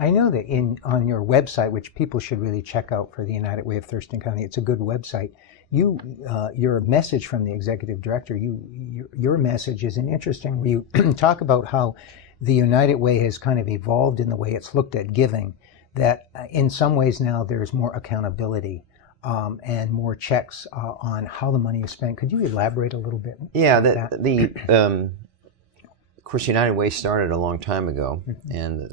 I know that on your website, which people should really check out for the United Way of Thurston County, it's a good website. Your message from the executive director, your message is an interesting, where you talk about how the United Way has kind of evolved in the way it's looked at giving, that in some ways now there's more accountability and more checks on how the money is spent. Could you elaborate a little bit? Yeah, of course, United Way started a long time ago, and I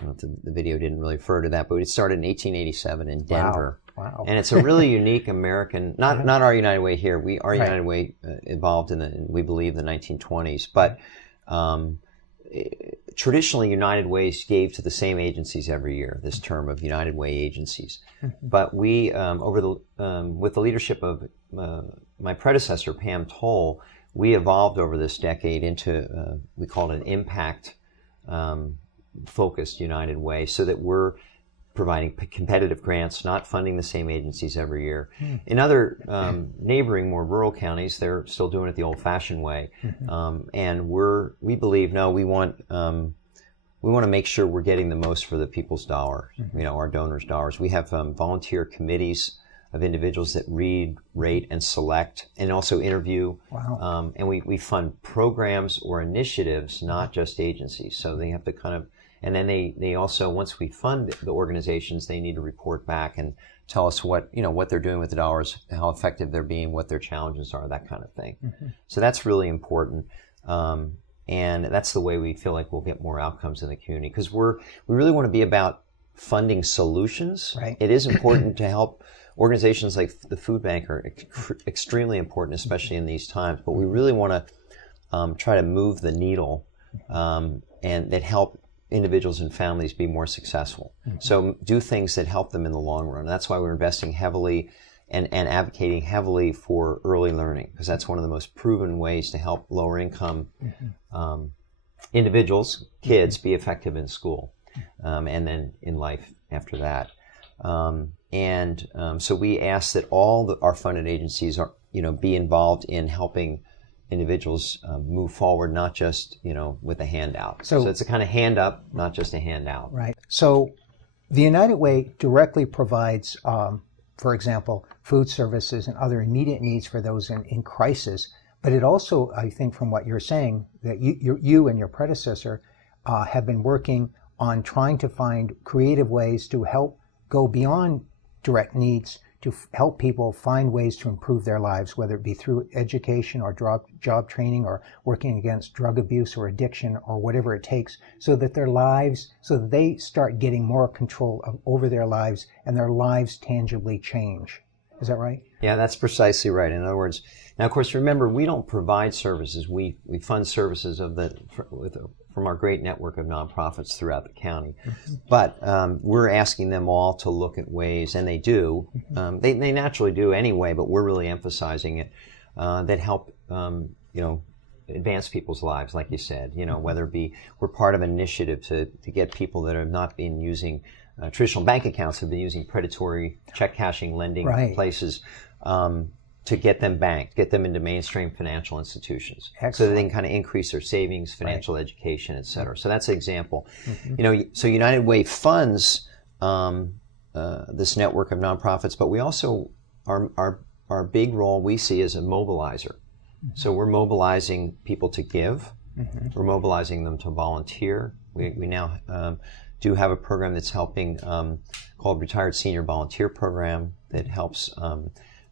don't know if the video didn't really refer to that, but it started in 1887 in Denver. Wow. And it's a really unique American, not our United Way here. Our United Way evolved we believe, the 1920s. But traditionally, United Ways gave to the same agencies every year, this term of United Way agencies. But we, with the leadership of my predecessor, Pam Toll, we evolved over this decade into, we call it an impact focused United Way, so that we're providing competitive grants, not funding the same agencies every year. In other neighboring, more rural counties, they're still doing it the old-fashioned way. And we believe, no, we want to make sure we're getting the most for the people's dollars, our donors' dollars. We have volunteer committees of individuals that read, rate, and select, and also interview. Wow. And we fund programs or initiatives, not just agencies. So they have to kind of, and then they also, once we fund the organizations, they need to report back and tell us what they're doing with the dollars, how effective they're being, what their challenges are, that kind of thing. So that's really important. And that's the way we feel like we'll get more outcomes in the community, because we really want to be about funding solutions. Right. It is important to help. Organizations like the food bank are extremely important, especially in these times, but we really want to try to move the needle and that help individuals and families be more successful. So do things that help them in the long run. That's why we're investing heavily and advocating heavily for early learning, because that's one of the most proven ways to help lower income individuals, kids, be effective in school and then in life after that. So we ask that all our funded agencies are, be involved in helping individuals move forward, not just, with a handout. So it's a kind of hand up, not just a handout. Right. So the United Way directly provides, for example, food services and other immediate needs for those in crisis. But it also, I think, from what you're saying, that you and your predecessor have been working on trying to find creative ways to help go beyond direct needs, to help people find ways to improve their lives, whether it be through education or job training or working against drug abuse or addiction or whatever it takes, so that they start getting more control over their lives and their lives tangibly change. Is that right? Yeah, that's precisely right. In other words, now of course, remember, we don't provide services. We fund services from our great network of nonprofits throughout the county. But we're asking them all to look at ways, and they do. They naturally do anyway, but we're really emphasizing it, that help, advance people's lives, like you said. Whether it be we're part of an initiative to get people that have not been using traditional bank accounts, have been using predatory check cashing lending places, to get them banked, get them into mainstream financial institutions. Excellent. So that they can kind of increase their savings, financial education, et cetera. So that's an example. So United Way funds this network of nonprofits, but we also, our big role we see as a mobilizer. So we're mobilizing people to give. We're mobilizing them to volunteer. We now do have a program that's helping, called Retired Senior Volunteer Program, that helps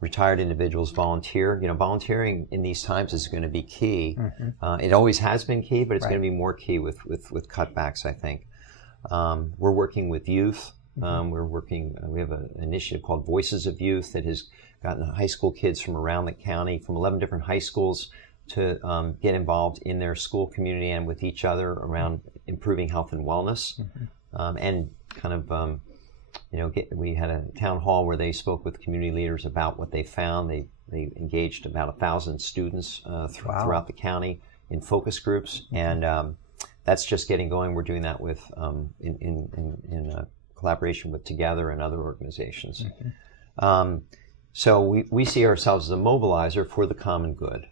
retired individuals volunteer. Volunteering in these times is going to be key. It always has been key, but it's going to be more key with cutbacks, I think. We're working with youth. We have an initiative called Voices of Youth that has gotten high school kids from around the county, from 11 different high schools, to get involved in their school community and with each other around improving health and wellness. And kind of, we had a town hall where they spoke with community leaders about what they found. They engaged about 1,000 students throughout the county in focus groups, and that's just getting going. We're doing that with in collaboration with Together and other organizations. So we see ourselves as a mobilizer for the common good.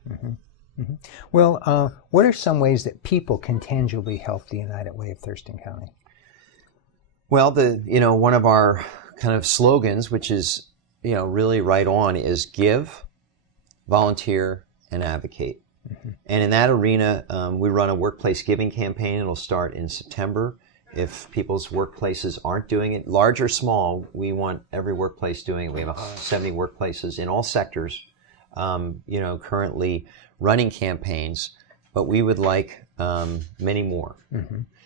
Well, what are some ways that people can tangibly help the United Way of Thurston County? Well, one of our kind of slogans, which is, really right on, is give, volunteer, and advocate. And in that arena, we run a workplace giving campaign. It'll start in September. If people's workplaces aren't doing it, large or small, we want every workplace doing it. We have 70 workplaces in all sectors, currently running campaigns, but we would like many more.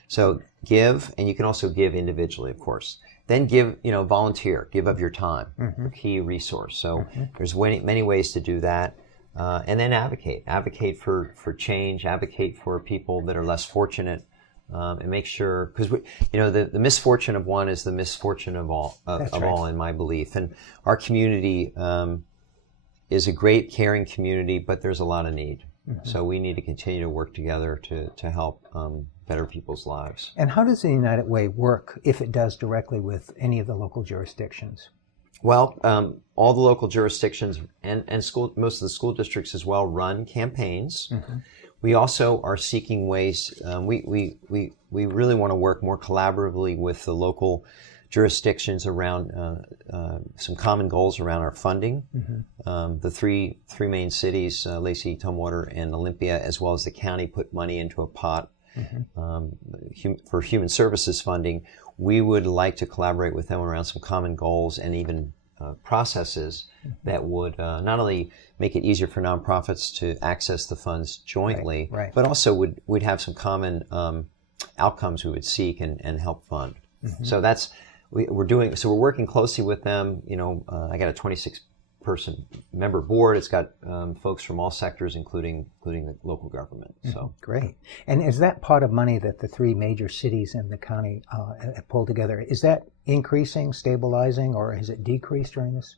So give, and you can also give individually, of course. Then give, volunteer, give of your time, a key resource. So there's many ways to do that. And then advocate for change, advocate for people that are less fortunate, and make sure, because the misfortune of one is the misfortune of all, all, in my belief. And our community is a great, caring community, but there's a lot of need. So we need to continue to work together to help better people's lives. And how does the United Way work, if it does, directly with any of the local jurisdictions? Well, all the local jurisdictions and most of the school districts as well run campaigns. We also are seeking ways. We really want to work more collaboratively with the local jurisdictions around some common goals around our funding. The three main cities, Lacey, Tumwater, and Olympia, as well as the county, put money into a pot for human services funding. We would like to collaborate with them around some common goals and even processes that would not only make it easier for nonprofits to access the funds jointly, but also would have some common outcomes we would seek and help fund. So that's we're doing. So we're working closely with them. I got a 26-person member board. It's got folks from all sectors, including the local government. So great. And is that pot of money that the three major cities in the county have pulled together, is that increasing, stabilizing, or has it decreased during this?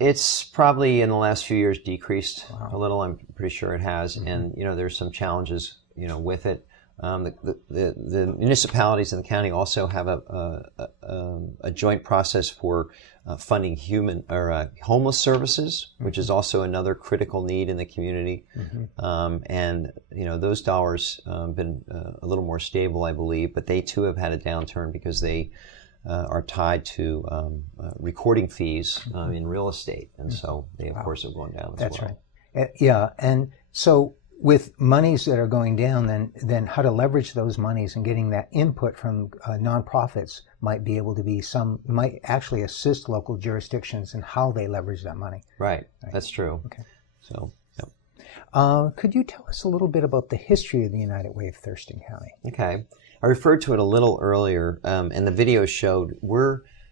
It's probably in the last few years decreased a little. I'm pretty sure it has, and there's some challenges with it. The municipalities in the county also have a joint process for funding homeless services, which is also another critical need in the community. And those dollars been a little more stable, I believe, but they too have had a downturn because they are tied to recording fees in real estate, and so they of course have gone down as well. That's right. Yeah, and so with monies that are going down, then how to leverage those monies and getting that input from nonprofits might actually assist local jurisdictions in how they leverage that money. Right. That's true. Okay. So, yeah. Could you tell us a little bit about the history of the United Way of Thurston County? Okay. I referred to it a little earlier, and the video showed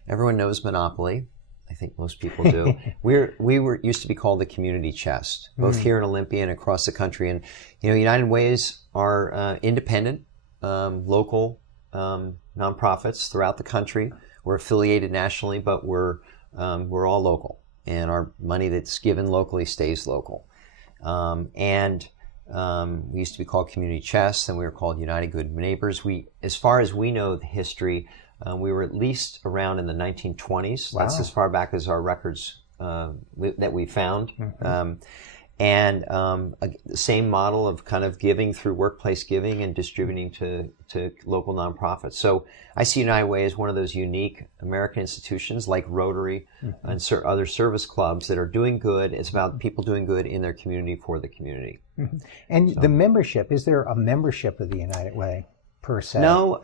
everyone knows Monopoly. I think most people do. We used to be called the Community Chest, both here in Olympia and across the country. And United Ways are independent, local nonprofits throughout the country. We're affiliated nationally, but we're all local, and our money that's given locally stays local. And we used to be called Community Chest, and we were called United Good Neighbors. As far as we know, the history. We were at least around in the 1920s. Wow. That's as far back as our records that we found. And the same model of kind of giving through workplace giving and distributing to local nonprofits. So I see United Way as one of those unique American institutions like Rotary and other service clubs that are doing good. It's about people doing good in their community for the community. And the membership, is there a membership of the United Way? Per se? No,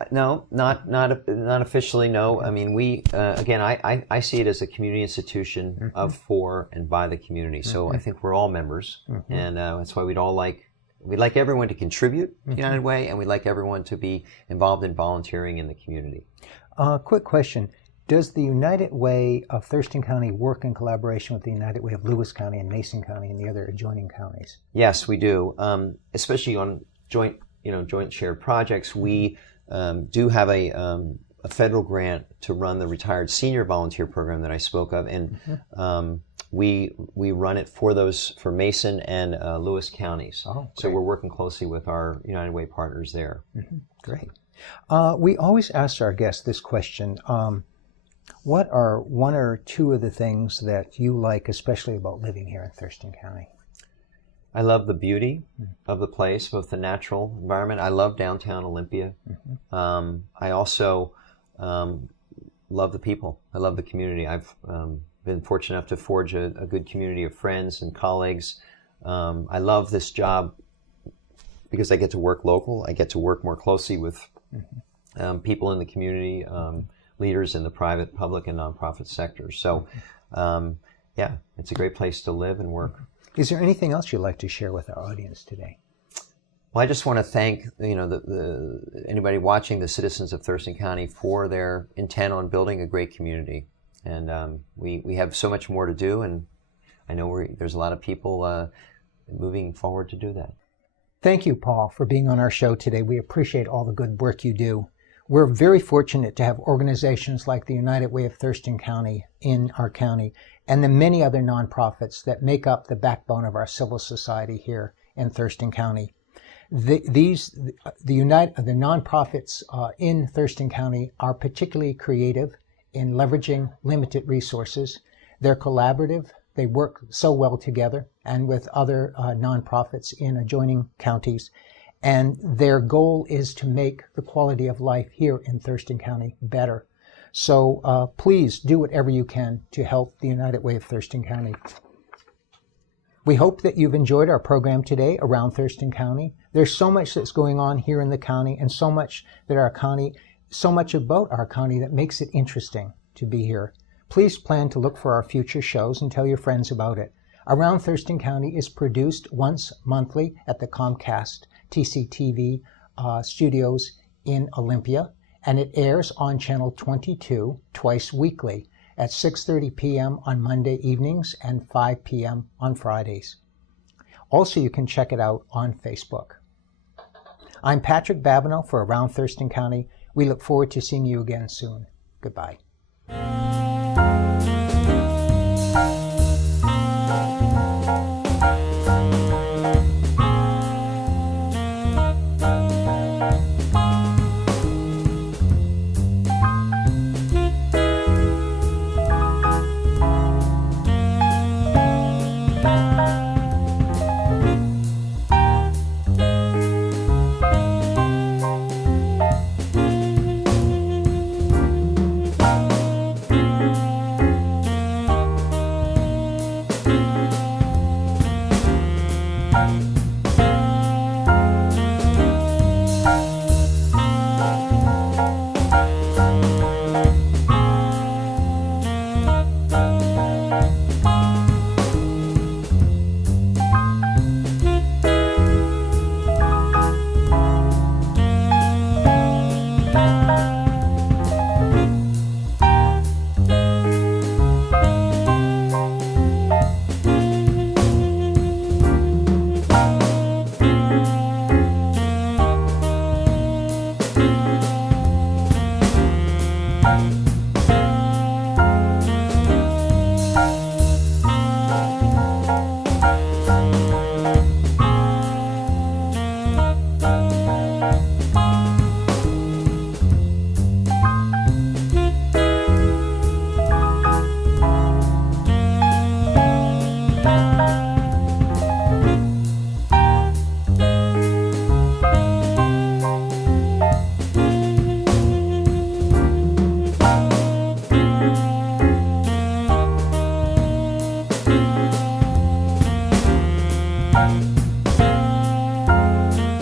not officially. No, I mean I see it as a community institution of, for, and by the community. So I think we're all members, and that's why we'd like everyone to contribute to United Way, and we'd like everyone to be involved in volunteering in the community. Quick question: does the United Way of Thurston County work in collaboration with the United Way of Lewis County and Mason County and the other adjoining counties? Yes, we do, especially on joint shared projects. We do have a federal grant to run the retired senior volunteer program that I spoke of, and we run it for Mason and Lewis counties. Oh, so we're working closely with our United Way partners there. Great. We always ask our guests this question. What are one or two of the things that you like especially about living here in Thurston County? I love the beauty of the place, both the natural environment. I love downtown Olympia. I also love the people. I love the community. I've been fortunate enough to forge a good community of friends and colleagues. I love this job because I get to work local. I get to work more closely with people in the community, leaders in the private, public, and nonprofit sectors. So, yeah, it's a great place to live and work. Is there anything else you'd like to share with our audience today? Well, I just want to thank anybody watching, the citizens of Thurston County, for their intent on building a great community. And we have so much more to do, and I know there's a lot of people moving forward to do that. Thank you, Paul, for being on our show today. We appreciate all the good work you do. We're very fortunate to have organizations like the United Way of Thurston County in our county, and the many other nonprofits that make up the backbone of our civil society here in Thurston County. The nonprofits in Thurston County are particularly creative in leveraging limited resources. They're collaborative. They work so well together and with other nonprofits in adjoining counties. And their goal is to make the quality of life here in Thurston County better. So please do whatever you can to help the United Way of Thurston County. We hope that you've enjoyed our program today around Thurston County. There's so much that's going on here in the county, and so much about our county that makes it interesting to be here. Please plan to look for our future shows and tell your friends about it. Around Thurston County is produced once monthly at the Comcast TCTV studios in Olympia, and it airs on Channel 22 twice weekly at 6:30 p.m. on Monday evenings and 5 p.m. on Fridays. Also, you can check it out on Facebook. I'm Patrick Babineau for Around Thurston County. We look forward to seeing you again soon. Goodbye.